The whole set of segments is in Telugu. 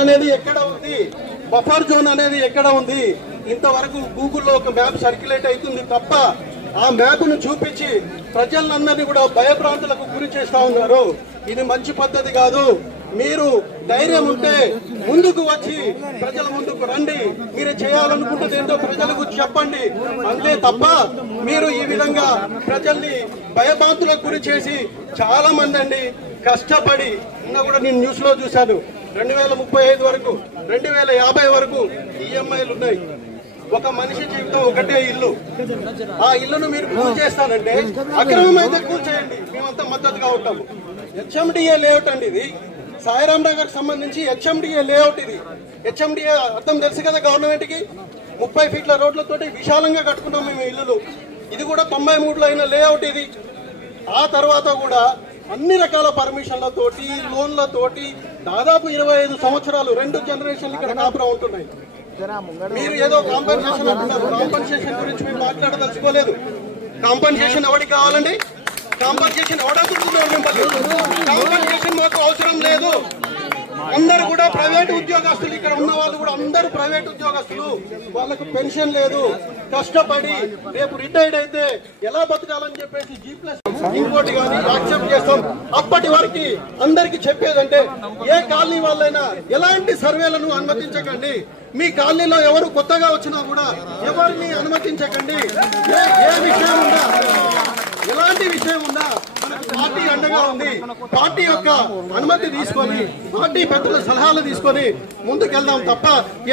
అనేది ఎక్కడ ఉంది, బఫర్ జోన్ అనేది ఎక్కడ ఉంది, ఇంతవరకు గూగుల్లో ఒక మ్యాప్ సర్క్యులేట్ అవుతుంది తప్ప ఆ మ్యాప్ ను చూపించి ప్రజలందరినీ కూడా భయభ్రాంతులకు గురి చేస్తా ఉన్నారు. ఇది మంచి పద్ధతి కాదు. మీరు ధైర్యం ఉంటే ముందుకు వచ్చి ప్రజల ముందుకు రండి. మీరు చేయాలనుకుంటుంది ఏంటో ప్రజలకు చెప్పండి. అంతే తప్ప మీరు ఈ విధంగా ప్రజల్ని భయభ్రాంతులకు గురి చేసి చాలా మంది అండి కష్టపడి, ఇంకా కూడా నేను న్యూస్ లో చూశాను, 2035 వరకు 2050 వరకు ఈఎంఐలు ఉన్నాయి. ఒక మనిషి జీవితం ఒకటే ఇల్లు. ఆ ఇల్లును మీరు కూల్ చేస్తానంటే అక్రమం అయితే కూల్ చేయండి, మేమంతా మద్దతుగా ఉంటాము. హెచ్ఎండిఏ లేఅవుట్ అండి ఇది. సాయిరాం నగర్ సంబంధించి హెచ్ఎండిఏ లేఅవుట్ ఇది. హెచ్ఎండిఏ అర్థం తెలుసు కదా గవర్నమెంట్ కి. 30 ఫీట్ల రోడ్లతోటి విశాలంగా కట్టుకున్నాం మేము ఇల్లులు. ఇది కూడా 93లో అయిన లేఅవుట్ ఇది. ఆ తర్వాత కూడా అన్ని రకాల పర్మిషన్లతోటి లోన్లతోటి దాదాపు 25 సంవత్సరాలు 2 జనరేషన్లు ఇక్కడ కాపురం ఉంటున్నాయి. మీరు ఏదో కాంపన్సేషన్ అంటున్నారు. కాంపన్సేషన్ గురించి మేము మాట్లాడదలుచుకోలేదు. కాంపన్సేషన్ ఎవరికి కావాలండి? కాంపన్సేషన్ ఎవడవుతున్నారు మిమ్మల్ని? కాంపన్సేషన్ మాకు అవసరం లేదు. అందరూ కూడా ప్రైవేట్ ఉద్యోగస్తులు, ఇక్కడ ఉన్న వాళ్ళు కూడా అందరూ ప్రైవేట్ ఉద్యోగస్తులు. వాళ్ళకు పెన్షన్ లేదు. కష్టపడి రేపు రిటైర్డ్ అయితే ఎలా బతకాలని చెప్పేసి G+ ఇంకోటి కానీ యాక్సెప్ట్ చేస్తాం. అప్పటి వరకు అందరికి చెప్పేదంటే ఏ కాలనీ వాళ్ళైనా ఎలాంటి సర్వేలను అనుమతించకండి. మీ కాలనీలో ఎవరు కొత్తగా వచ్చినా కూడా ఎవరిని అనుమతించకండి. ఏ విషయం ఉన్నా, ఎలాంటి విషయం ఉన్నా మనకు పార్టీ అండగా ఉంది. పార్టీ యొక్క అనుమతి తీసుకొని, పార్టీ పెద్దల సలహాలు తీసుకొని ముందుకెళ్దాం తప్ప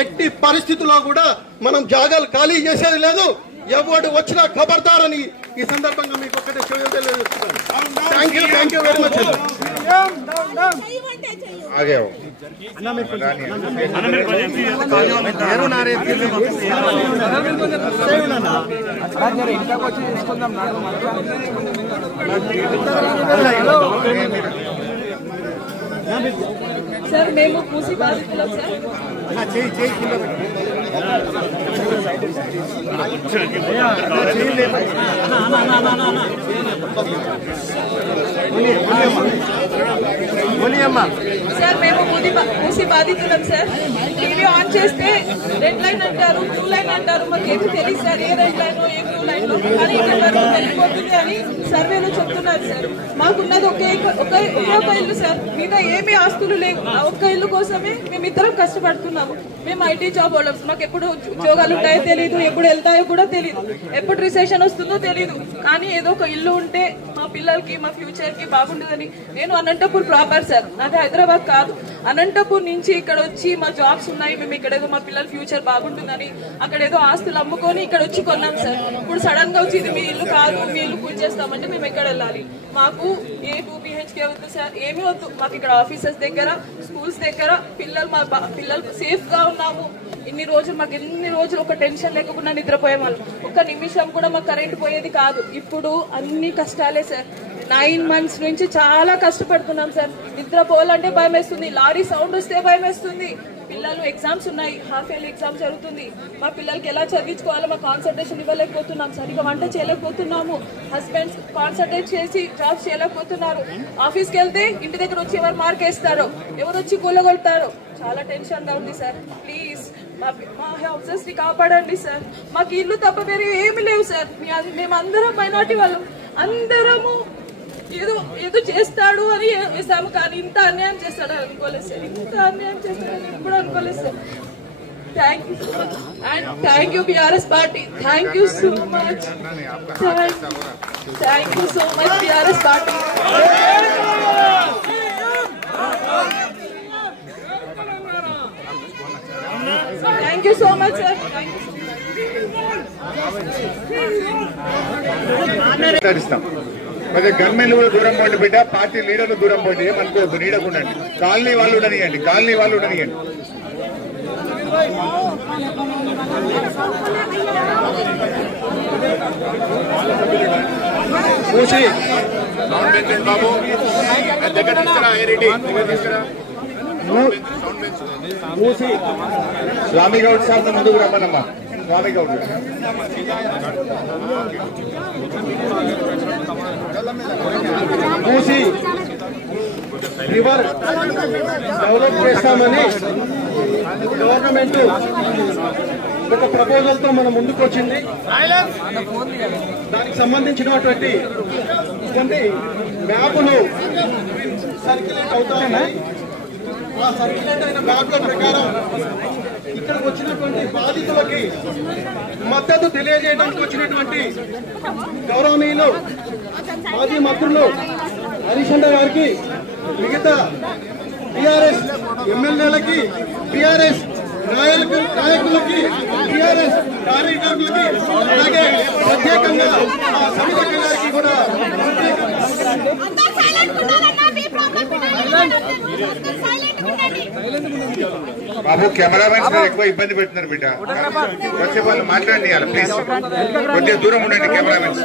ఎట్టి పరిస్థితుల్లో కూడా మనం జాగాలు ఖాళీ చేసేది లేదు. ఎవరు వచ్చినా ఖబర్దారని ఈ సందర్భంగా మీకు ఒక్కటే తెలియజేస్తున్నాను. Thank you very much. Sir మేము మూసి బాధితులం సార్. సార్ మేము మూసి బాధితులం సార్. టీవీ ఆన్ చేస్తే రెడ్ లైన్ అంటారు, బ్లూ లైన్ అంటారు. మాకు ఏమి తెలియదు సార్ ఏ రెడ్ లైన్ ఏ బ్లూ లైన్. కానీ ఇక్కడ వరకు వెళ్ళిపోతుంది అని సర్వేలో చెప్తున్నారు సార్. మాకున్నది ఒక ఇల్లు సార్. మిగతా ఏమీ ఆస్తులు లేవు. ఆ ఒక్క ఇల్లు కోసమే మేమిద్దరం కష్టపడుతున్నాము. మేము ఐటీ జాబ్ హోల్డర్స్. మాకు ఎప్పుడు ఉద్యోగాలు ఉంటాయో తెలియదు, ఎప్పుడు వెళ్తాయో కూడా తెలియదు, ఎప్పుడు రిసెషన్ వస్తుందో తెలియదు. కానీ ఏదో ఒక ఇల్లు ఉంటే మా పిల్లలకి మా ఫ్యూచర్ కి బాగుంటుందని. నేను అనంతపూర్ ప్రాపర్ సార్, నాది హైదరాబాద్ కాదు. అనంతపూర్ నుంచి ఇక్కడ వచ్చి మా జాబ్స్ ఉన్నాయి, మేము ఇక్కడ ఏదో మా పిల్లల ఫ్యూచర్ బాగుంటుందని అక్కడ ఏదో ఆస్తులు అమ్ముకొని ఇక్కడ వచ్చి కొన్నాం సార్. ఇప్పుడు సడన్ గా వచ్చి ఇది మీ ఇల్లు కాదు, మీ ఇల్లు పూజ చేస్తామంటే మేము ఎక్కడ వెళ్ళాలి? మాకు ఏ 2 BHK వద్దు సార్, ఏమీ వద్దు. మాకు ఇక్కడ ఆఫీసెస్ దగ్గర, స్కూల్స్ దగ్గర మా పిల్లలు సేఫ్ గా ఉన్నాము. ఇన్ని రోజులు ఒక టెన్షన్ లేకుండా నిద్రపోయే వాళ్ళు. ఒక్క నిమిషం కూడా మాకు కరెంట్ పోయేది కాదు. ఇప్పుడు అన్ని కష్టాలే సార్. 9 months నుంచి చాలా కష్టపడుతున్నాం సార్. నిద్రపోవాలంటే భయం వేస్తుంది. లారీ సౌండ్ వస్తే భయం వేస్తుంది. పిల్లలు ఎగ్జామ్స్ ఉన్నాయి, హాఫ్ ఇయర్లీ ఎగ్జామ్ జరుగుతుంది. మా పిల్లలకి ఎలా చదివించుకోవాలో మా కాన్సన్ట్రేషన్ ఇవ్వలేకపోతున్నాం సార్. ఇక వంట చేయలేకపోతున్నాము. హస్బెండ్స్ కాన్సన్ట్రేట్ చేసి జాబ్స్ చేయలేకపోతున్నారు. ఆఫీస్కి వెళ్తే ఇంటి దగ్గర వచ్చి ఎవరు మార్క్ వేస్తారో, ఎవరు వచ్చి కూలగొడతారో చాలా టెన్షన్ గా ఉంది సార్. ప్లీజ్ మా హౌసెస్ ని కాపాడండి సార్. మాకు ఇల్లు తప్ప వేరే ఏమి లేవు సార్. మేమందరం మైనార్టీ వాళ్ళం, అందరము ఏదో చేస్తాడు అని వేసాము. కానీ ఇంత అన్యాయం చేస్తాడు అనుకోలేదు సార్. ఇంత అన్యాయం చేస్తాడని ఎప్పుడు అనుకోలేదు sir. Thank you so much. And thank you, BRS party. Thank you so much. Thank you so much, BRS party. Thank you so much, sir. Thank you so much. మరి గవర్నమెంట్ కూడా దూరం పోండి బిడ్డ, పార్టీ లీడర్లు దూరం పోండి, ఏమనుకోవద్దు, నీడకుండండి. కాలనీ వాళ్ళు ఉండనియండి, కాలనీ వాళ్ళు ఉండనియండి. బాబు దగ్గర తీసుకురా, స్వామి గౌడ్ సార్ ముందుకు రమ్మనమ్మా. స్వామి గౌడ్ మూసి రివర్ డెవలప్ చేస్తామని గవర్నమెంట్ ఒక ప్రపోజల్ తో మన ముందుకు వచ్చింది. దానికి సంబంధించినటువంటి కొన్ని మ్యాప్లు సర్క్యులేట్ అవుతా ఉన్నాయి. ఆ సర్క్యులేట్ అయిన మ్యాప్ల ప్రకారం ఇక్కడికి వచ్చినటువంటి బాధితులకి మద్దతు తెలియజేయడానికి వచ్చినటువంటి గౌరవనీయులు మాజీ మంత్రులు హరీష్ గారికి, మిగతా టిఆర్ఎస్ ఎమ్మెల్యేలకి, టిఆర్ఎస్ నాయకులకి, టిఆర్ఎస్ కార్యకర్తలకి, అలాగే ప్రత్యేకంగా సమితక్క గారికి కూడా బాబు కెమెరామెన్స్ ఎక్కువ ఇబ్బంది పెడుతున్నారు బిడ్డ, వచ్చే వాళ్ళు మాట్లాడి ప్లీజ్ కొద్దిగా దూరం ఉండండి కెమెరామెన్స్.